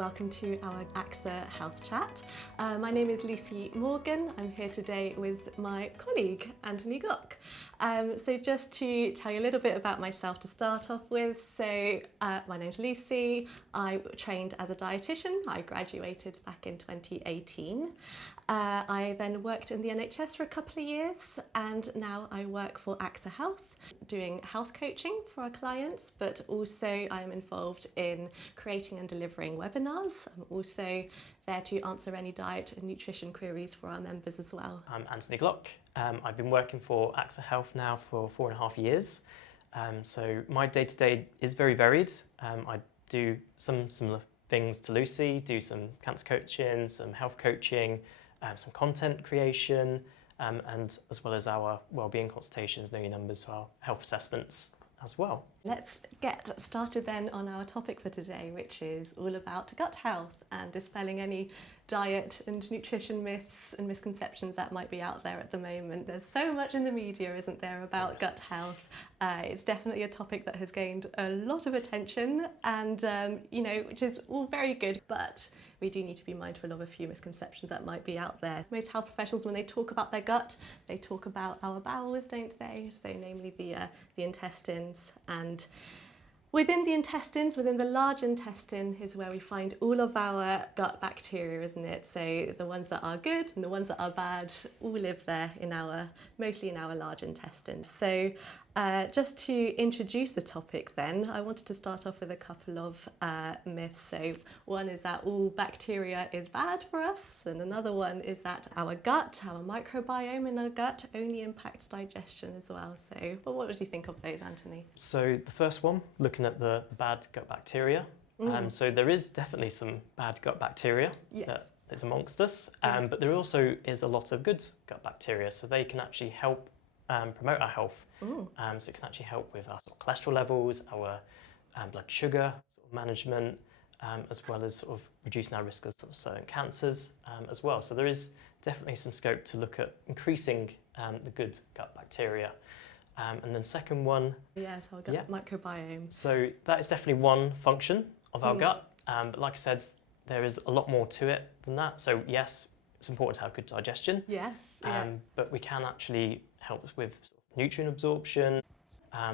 Welcome to our AXA Health Chat. My name is Lucy Morgan. I'm here today with my colleague, Anthony Glock. So just to tell you a little bit about myself to start off with. So my name's Lucy. I trained as a dietitian. I graduated back in 2018. I then worked in the NHS for a couple of years, and now I work for AXA Health, doing health coaching for our clients, but also I'm involved in creating and delivering webinars. I'm also there to answer any diet and nutrition queries for our members as well. I'm Anthony Glock. I've been working for AXA Health now for 4.5 years. So my day-to-day is very varied. I do some similar things to Lucy, do some cancer coaching, some health coaching, some content creation, and as well as our wellbeing consultations, know your numbers, so our health assessments as well. Let's get started then on our topic for today, which is all about gut health and dispelling any diet and nutrition myths and misconceptions that might be out there at the moment. There's so much in the media, isn't there, about gut health. It's definitely a topic that has gained a lot of attention and, which is all very good, but we do need to be mindful of a few misconceptions that might be out there. Most health professionals, when they talk about their gut, they talk about our bowels, don't they? So namely the intestines, and within the intestines, within the large intestine is where we find all of our gut bacteria, isn't it? So the ones that are good and the ones that are bad all live there mostly in our large intestine. So just to introduce the topic then, I wanted to start off with a couple of myths. So one is that all bacteria is bad for us, and another one is that our microbiome in our gut only impacts digestion as well. So what would you think of those, Anthony? So the first one, looking at the bad gut bacteria. So there is definitely some bad gut bacteria that is amongst us, but there also is a lot of good gut bacteria, so they can actually help promote our health. So it can actually help with our cholesterol levels, our blood sugar management, as well as reducing our risk of certain cancers as well. So there is definitely some scope to look at increasing the good gut bacteria. And then second one, yes, our gut microbiome. So that is definitely one function of our gut, but like I said, there is a lot more to it than that. So yes, it's important to have good digestion. Yes. But we can actually help with nutrient absorption,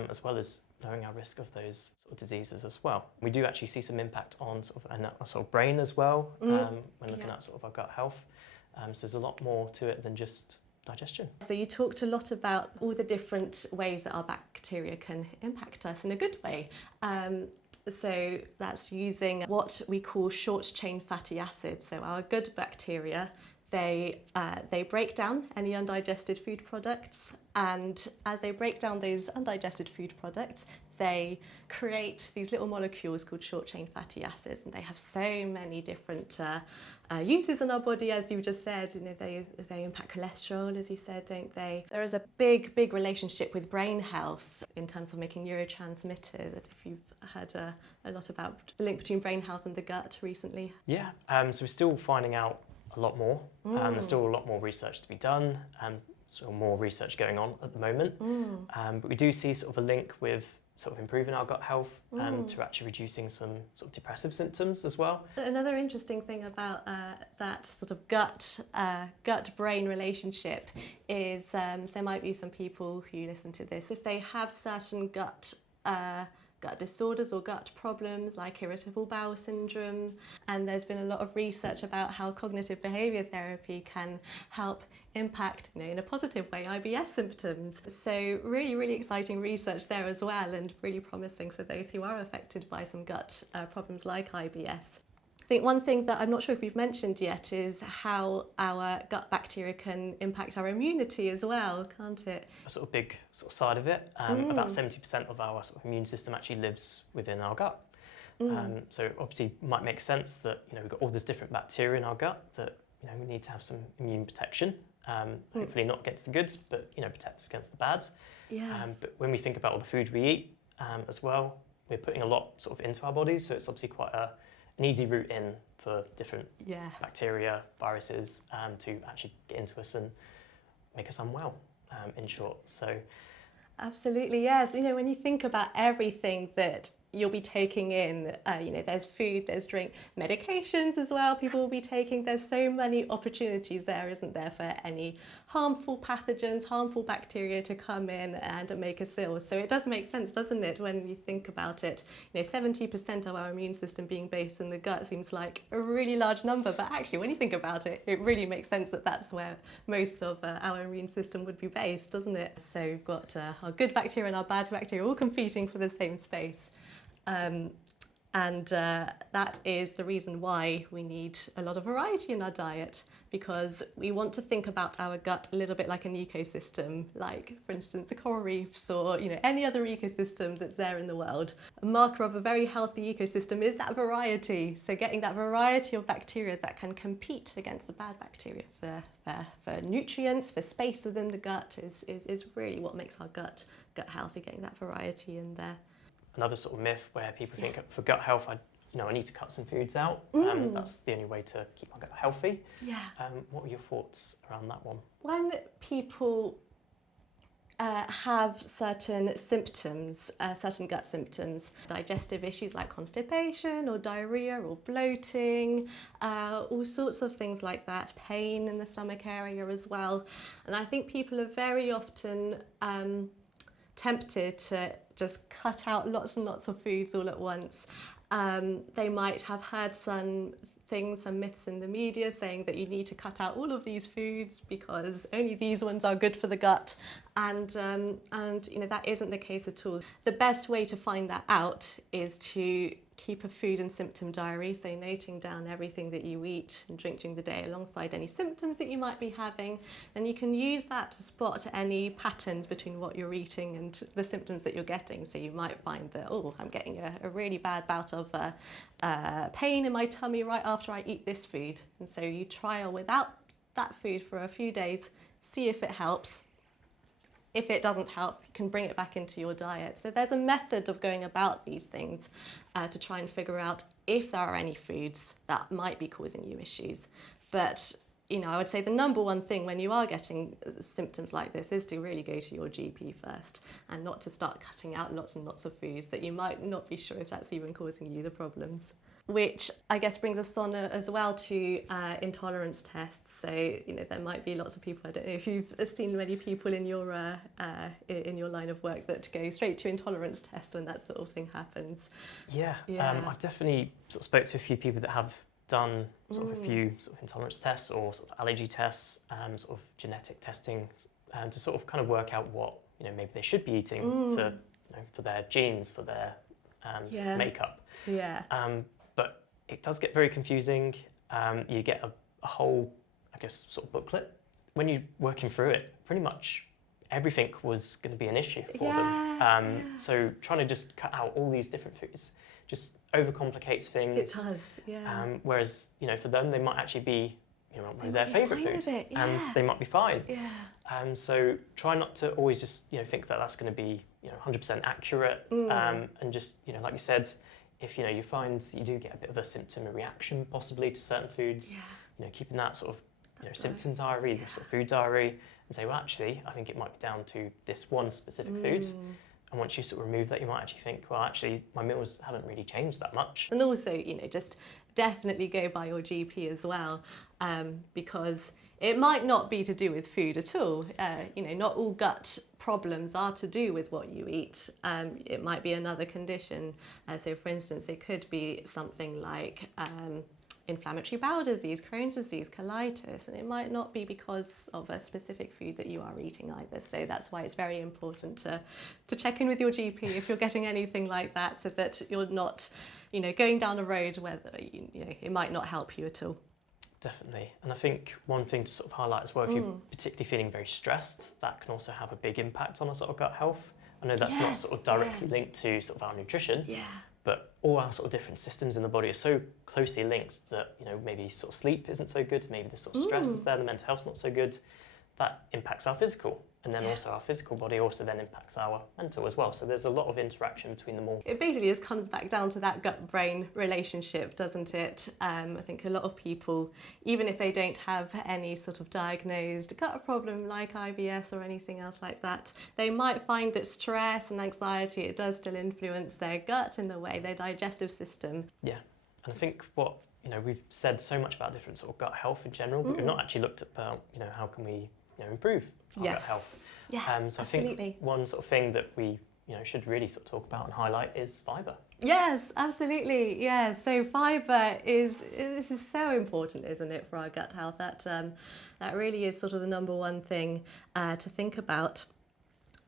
as well as lowering our risk of those diseases as well. We do actually see some impact on our brain as well when looking at our gut health. So there's a lot more to it than just digestion. So you talked a lot about all the different ways that our bacteria can impact us in a good way. So that's using what we call short chain fatty acids. So our good bacteria, they break down any undigested food products, and as they break down those undigested food products, they create these little molecules called short chain fatty acids, and they have so many different uses in our body, as you just said. They impact cholesterol, as you said, don't they? There is a big relationship with brain health in terms of making neurotransmitters. If you've heard a lot about the link between brain health and the gut recently. Yeah, so we're still finding out a lot more. There's still a lot more research to be done, and more research going on at the moment. But we do see a link with improving our gut health to actually reducing some depressive symptoms as well. Another interesting thing about that gut-brain relationship is there might be some people who listen to this, if they have certain gut disorders or gut problems like irritable bowel syndrome, and there's been a lot of research about how cognitive behaviour therapy can help impact, in a positive way, IBS symptoms. So really exciting research there as well, and really promising for those who are affected by some gut problems like IBS. I think one thing that I'm not sure if we've mentioned yet is how our gut bacteria can impact our immunity as well, can't it? A big side of it, about 70% of our immune system actually lives within our gut. So obviously it might make sense that we've got all this different bacteria in our gut that we need to have some immune protection. Hopefully not against the goods, but protect us against the bads. Yes. But when we think about all the food we eat as well, we're putting a lot into our bodies, so it's obviously quite an easy route in for different bacteria, viruses to actually get into us and make us unwell, in short. So absolutely, yes. When you think about everything that you'll be taking in, there's food, there's drink, medications as well people will be taking. There's so many opportunities there, isn't there, for any harmful pathogens, harmful bacteria to come in and make us ill. So it does make sense, doesn't it, when you think about it? 70% of our immune system being based in the gut seems like a really large number, but actually when you think about it, it really makes sense that that's where most of our immune system would be based, doesn't it? So we've got our good bacteria and our bad bacteria all competing for the same space. That is the reason why we need a lot of variety in our diet, because we want to think about our gut a little bit like an ecosystem, like for instance the coral reefs or any other ecosystem that's there in the world. A marker of a very healthy ecosystem is that variety. So getting that variety of bacteria that can compete against the bad bacteria for nutrients, for space within the gut is really what makes our gut healthy, getting that variety in there. Another sort of myth where people think for gut health, I need to cut some foods out. That's the only way to keep my gut healthy. Yeah. What are your thoughts around that one? When people have certain symptoms, certain gut symptoms, digestive issues like constipation or diarrhea or bloating, all sorts of things like that, pain in the stomach area as well. And I think people are very often tempted to just cut out lots and lots of foods all at once. They might have heard some myths in the media saying that you need to cut out all of these foods because only these ones are good for the gut, and that isn't the case at all. The best way to find that out is to keep a food and symptom diary, so noting down everything that you eat and drink during the day alongside any symptoms that you might be having. And you can use that to spot any patterns between what you're eating and the symptoms that you're getting. So you might find that, I'm getting a really bad bout of pain in my tummy right after I eat this food. And so you trial without that food for a few days, see if it helps. If it doesn't help, you can bring it back into your diet. So there's a method of going about these things to try and figure out if there are any foods that might be causing you issues. But I would say the number one thing when you are getting symptoms like this is to really go to your GP first, and not to start cutting out lots and lots of foods that you might not be sure if that's even causing you the problems. Which I guess brings us on as well to intolerance tests. So there might be lots of people. I don't know if you've seen many people in your line of work that go straight to intolerance tests when that sort of thing happens. Yeah. I've definitely sort of spoke to a few people that have done sort of a few sort of intolerance tests or sort of allergy tests, sort of genetic testing, to sort of kind of work out what maybe they should be eating to for their genes, for their sort of makeup. Yeah. But it does get very confusing. You get a whole, I guess, sort of booklet. When you're working through it, pretty much everything was going to be an issue for them. So trying to just cut out all these different foods just overcomplicates things. It does, yeah. Whereas, for them, they might actually be, one of their favourite foods, and they might be fine. Yeah. So try not to always just, think that that's going to be, 100% accurate, and just, like you said, if you find that you do get a bit of a symptom, a reaction possibly to certain foods, keeping that sort of symptom diary, the sort of food diary, and say, well, actually, I think it might be down to this one specific food. And once you sort of remove that, you might actually think, well, actually, my meals haven't really changed that much. And also, just definitely go by your GP as well, because it might not be to do with food at all. Not all gut problems are to do with what you eat. It might be another condition. So for instance, it could be something like inflammatory bowel disease, Crohn's disease, colitis, and it might not be because of a specific food that you are eating either. So that's why it's very important to check in with your GP if you're getting anything like that, so that you're not, going down a road where it might not help you at all. Definitely. And I think one thing to sort of highlight as well, if you're particularly feeling very stressed, that can also have a big impact on our sort of gut health. I know that's not sort of directly linked to sort of our nutrition, but all our sort of different systems in the body are so closely linked that, maybe sort of sleep isn't so good, maybe the sort of stress is there, the mental health's not so good. That impacts our physical. Yeah. then also our physical body also then impacts our mental as well. So there's a lot of interaction between them all. It basically just comes back down to that gut-brain relationship, doesn't it? I think a lot of people, even if they don't have any sort of diagnosed gut problem like IBS or anything else like that, they might find that stress and anxiety, it does still influence their gut in the way, their digestive system. Yeah, and I think what, we've said so much about different sort of gut health in general, but we've not actually looked at about, how can we, improve our gut health. Yeah, so absolutely. I think one sort of thing that we, should really sort of talk about and highlight is fibre. Yes, absolutely. Yeah. So fibre is so important, isn't it, for our gut health? That really is sort of the number one thing to think about.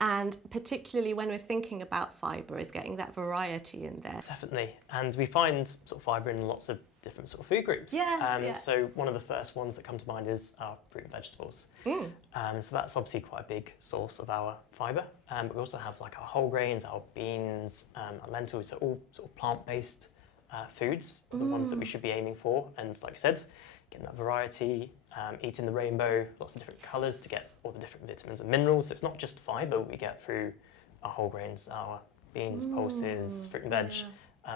And particularly when we're thinking about fibre, is getting that variety in there. Definitely. And we find sort of fibre in lots of different sort of food groups. Yes, So one of the first ones that come to mind is our fruit and vegetables. So that's obviously quite a big source of our fibre. But we also have like our whole grains, our beans, our lentils, so all sort of plant-based foods are the ones that we should be aiming for. And like I said, getting that variety, eating the rainbow, lots of different colours to get all the different vitamins and minerals. So it's not just fibre we get through our whole grains, our beans, pulses, fruit and veg.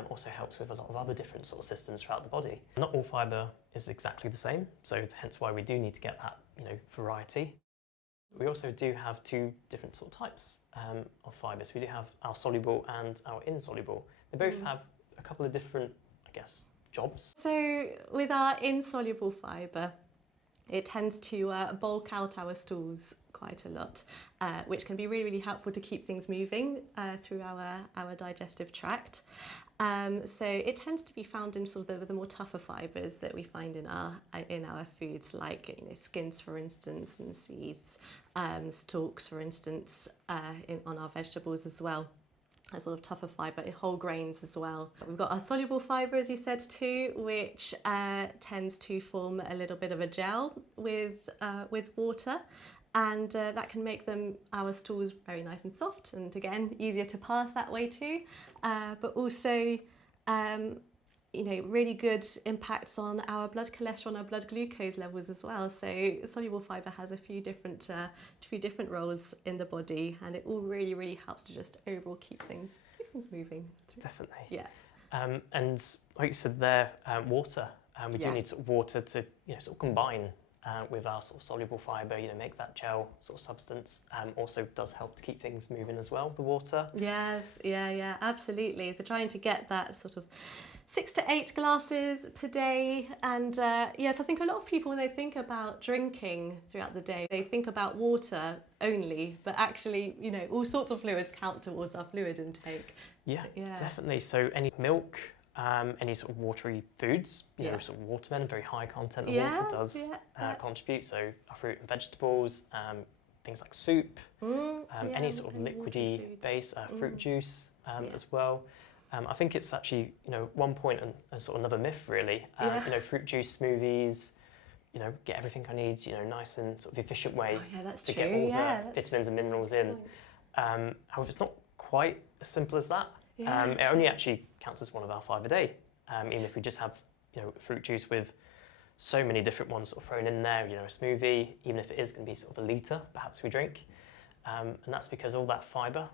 Also helps with a lot of other different sort of systems throughout the body. Not all fibre is exactly the same, so hence why we do need to get that, variety. We also do have two different sort of types of fibre. So we do have our soluble and our insoluble. They both have a couple of different, I guess, jobs. So with our insoluble fibre, it tends to bulk out our stools quite a lot, which can be really, really helpful to keep things moving through our digestive tract. So it tends to be found in sort of the more tougher fibres that we find in our foods, like skins, for instance, and seeds, stalks, for instance, on our vegetables as well. A sort of tougher fibre, whole grains as well. We've got our soluble fibre, as you said too, which tends to form a little bit of a gel with water, and that can make our stools very nice and soft, and again easier to pass that way too. But also, really good impacts on our blood cholesterol and our blood glucose levels as well. So soluble fibre has a few different roles in the body, and it all really, really helps to just overall keep things moving. Definitely. Yeah. And like you said there, water. We do need sort of water to sort of combine with our sort of soluble fibre, make that gel sort of substance. Also does help to keep things moving as well, the water. Yes, yeah, absolutely. So trying to get that sort of 6 to 8 glasses per day. And yes, I think a lot of people, when they think about drinking throughout the day, they think about water only, but actually, all sorts of fluids count towards our fluid intake. Yeah, definitely. So any milk, any sort of watery foods, sort of watermelon, very high content of water does contribute. So our fruit and vegetables, things like soup, any sort of liquidy base, fruit juice as well. I think it's actually, one point and sort of another myth really. Fruit juice smoothies, get everything I need, nice and sort of efficient way to get all the vitamins and minerals in. However, it's not quite as simple as that. It only actually counts as one of our 5 a day. Even if we just have, fruit juice with so many different ones sort of thrown in there, a smoothie, even if it is going to be sort of a litre, perhaps we drink. And that's because all that fibre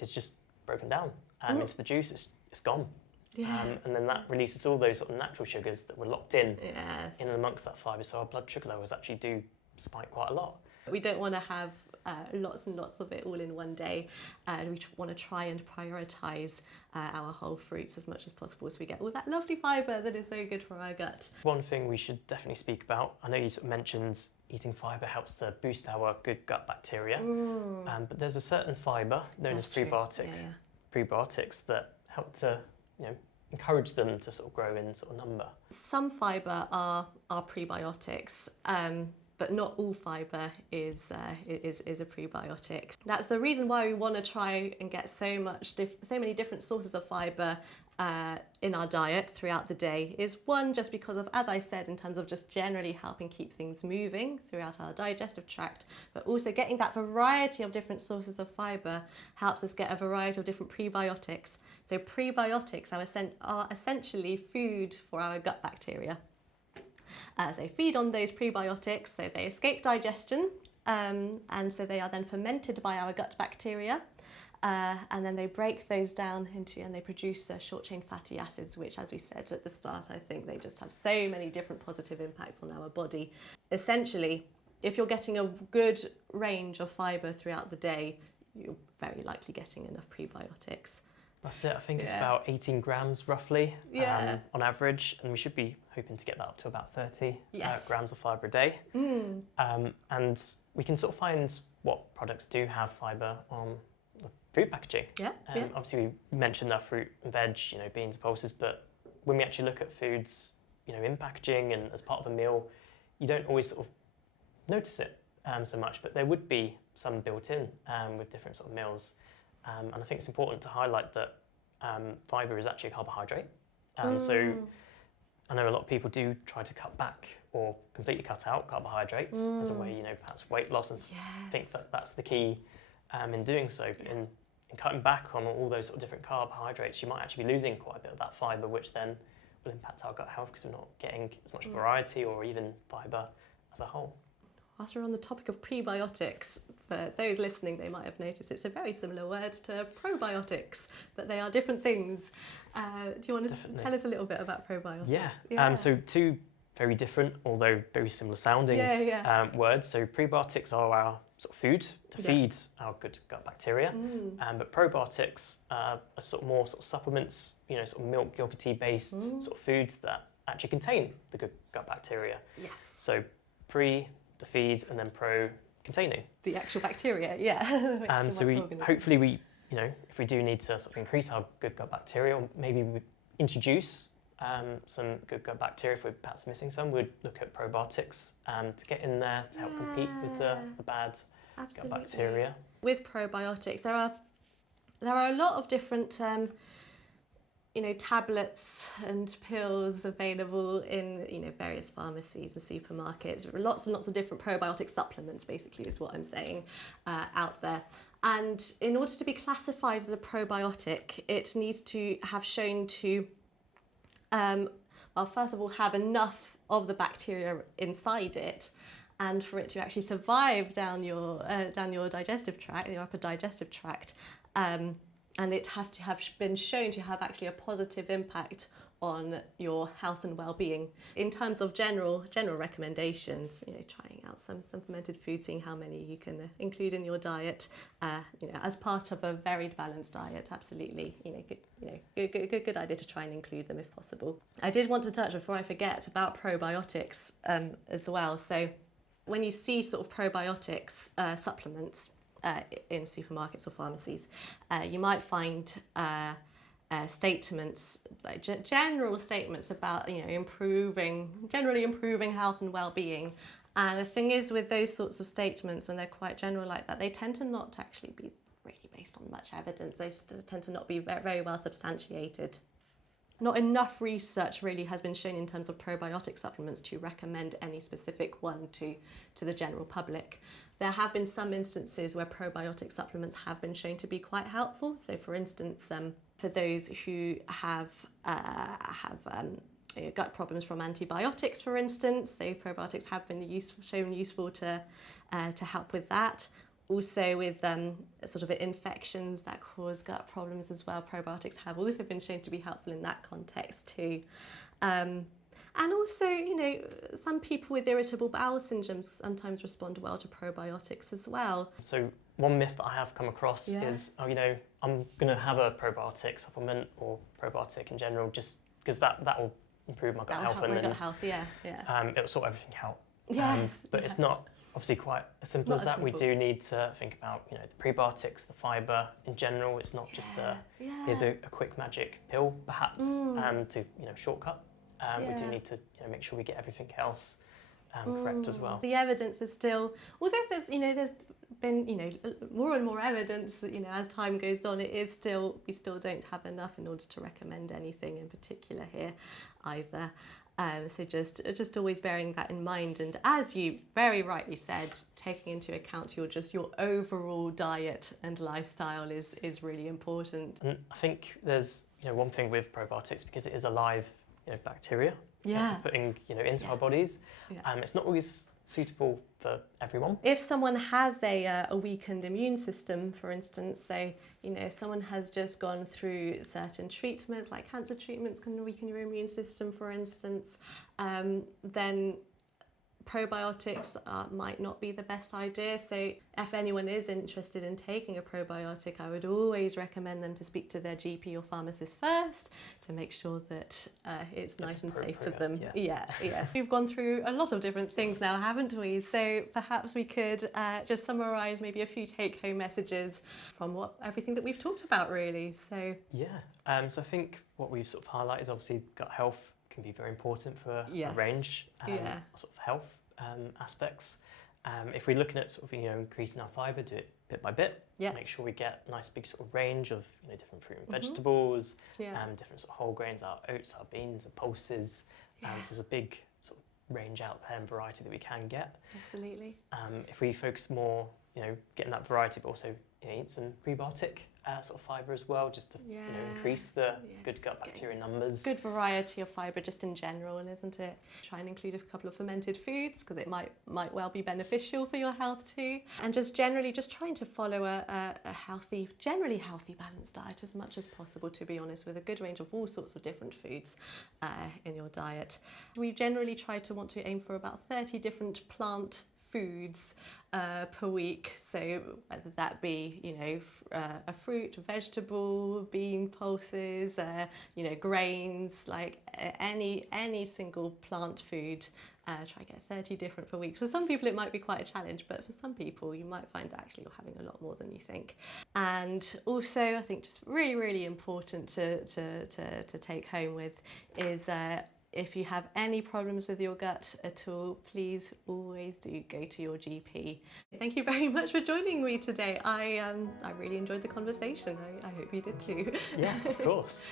is just broken down into the juice. It's gone. And then that releases all those sort of natural sugars that were locked in and amongst that fibre. So our blood sugar levels actually do spike quite a lot. We don't want to have lots and lots of it all in one day. We want to try and prioritise our whole fruits as much as possible, so we get all that lovely fibre that is so good for our gut. One thing we should definitely speak about, I know you sort of mentioned eating fibre helps to boost our good gut bacteria, but there's a certain fibre known as prebiotics that help to encourage them to sort of grow in sort of number. Some fibre are prebiotics, but not all fibre is a prebiotic. That's the reason why we want to try and get so many different sources of fibre in our diet throughout the day. Is one, just because of, as I said, in terms of just generally helping keep things moving throughout our digestive tract, but also getting that variety of different sources of fibre helps us get a variety of different prebiotics. So prebiotics are essentially food for our gut bacteria. So they feed on those prebiotics, so they escape digestion and so they are then fermented by our gut bacteria. And then they break those down into, and they produce short-chain fatty acids, which, as we said at the start, I think they just have so many different positive impacts on our body. Essentially, if you're getting a good range of fibre throughout the day, you're very likely getting enough prebiotics. That's it. I think it's about 18 grams roughly on average, and we should be hoping to get that up to about 30 grams of fibre a day. And we can sort of find what products do have fibre on the food packaging. Obviously, we mentioned our fruit and veg, beans, pulses, but when we actually look at foods, in packaging and as part of a meal, you don't always sort of notice it so much, but there would be some built in with different sort of meals. And I think it's important to highlight that fibre is actually a carbohydrate. So I know a lot of people do try to cut back or completely cut out carbohydrates as a way, perhaps weight loss, and think that that's the key in doing so. But in cutting back on all those sort of different carbohydrates, you might actually be losing quite a bit of that fibre, which then will impact our gut health because we're not getting as much variety or even fibre as a whole. Whilst we're on the topic of prebiotics, for those listening, they might have noticed it's a very similar word to probiotics, but they are different things. Do you want to tell us a little bit about probiotics? So two very different, although very similar sounding words. So prebiotics are our sort of food to feed our good gut bacteria, but probiotics are sort of more sort of supplements, sort of milk, yogurty based sort of foods that actually contain the good gut bacteria. So pre, the feed, and then pro, containing the actual bacteria. So hopefully we if we do need to sort of increase our good gut bacteria, or maybe we introduce some good gut bacteria if we're perhaps missing some, we'd look at probiotics to get in there to help compete with the bad gut bacteria. With probiotics, there are a lot of different tablets and pills available in various pharmacies and supermarkets. Lots and lots of different probiotic supplements, basically, is what I'm saying, out there. And in order to be classified as a probiotic, it needs to have shown to, first of all, have enough of the bacteria inside it, and for it to actually survive down your digestive tract, your upper digestive tract. And it has to have been shown to have actually a positive impact on your health and well-being. In terms of general recommendations, trying out some fermented food, seeing how many you can include in your diet, as part of a varied, balanced diet. Absolutely, good idea to try and include them if possible. I did want to touch, before I forget, about probiotics as well. So when you see sort of probiotics supplements in supermarkets or pharmacies, you might find statements, like general statements about generally improving health and well-being. And the thing is, with those sorts of statements, when they're quite general like that, they tend to not actually be really based on much evidence. They tend to not be very, very well substantiated. Not enough research really has been shown in terms of probiotic supplements to recommend any specific one to the general public. There have been some instances where probiotic supplements have been shown to be quite helpful. So, for instance, for those who have gut problems from antibiotics, for instance, so probiotics have been shown useful to help with that. Also with sort of infections that cause gut problems as well, probiotics have also been shown to be helpful in that context too. And also, some people with irritable bowel syndrome sometimes respond well to probiotics as well. So one myth that I have come across is, I'm going to have a probiotic supplement or probiotic in general just because that will improve my gut health. Gut health, it'll sort everything out. But it's not obviously quite as simple as that. Simple. We do need to think about, the prebiotics, the fibre in general. It's not just here's a quick magic pill, perhaps, to shortcut. We do need to make sure we get everything else correct as well. The evidence is still, although there's been more and more evidence that as time goes on, we still don't have enough in order to recommend anything in particular here either. So just always bearing that in mind, and as you very rightly said, taking into account your overall diet and lifestyle is really important. And I think there's one thing with probiotics, because it is a live bacteria that we're putting into our bodies. It's not always suitable for everyone. If someone has a weakened immune system, for instance, so, you know, if someone has just gone through certain treatments, like cancer treatments can weaken your immune system, for instance, then probiotics might not be the best idea. So if anyone is interested in taking a probiotic, I would always recommend them to speak to their GP or pharmacist first to make sure that it's nice and safe for them. Yeah. We've gone through a lot of different things now, haven't we? So perhaps we could just summarise maybe a few take-home messages from everything that we've talked about, really. So so I think what we've sort of highlighted is obviously gut health can be very important for a range sort of health aspects. If we're looking at sort of, you know, increasing our fibre, do it bit by bit. Make sure we get a nice big sort of range of, you know, different fruit and vegetables, different sort of whole grains, our oats, our beans, our pulses. So there's a big sort of range out there and variety that we can get. Absolutely. If we focus more, you know, getting that variety, but also, you know, eat some prebiotic sort of fibre as well, just to you know, increase the good gut bacteria numbers. Good variety of fibre just in general, isn't it? Try and include a couple of fermented foods because it might well be beneficial for your health too. And just generally just trying to follow a healthy, generally healthy balanced diet as much as possible, to be honest, with a good range of all sorts of different foods in your diet. We generally try to want to aim for about 30 different plant foods per week, so whether that be, you know, a fruit, a vegetable, bean pulses, you know, grains, like any single plant food. Try to get 30 different per week. For some people it might be quite a challenge, but for some people you might find that actually you're having a lot more than you think. And also I think just really important to take home with is if you have any problems with your gut at all, please always do go to your GP. Thank you very much for joining me today. I really enjoyed the conversation. I hope you did too. Yeah, of course.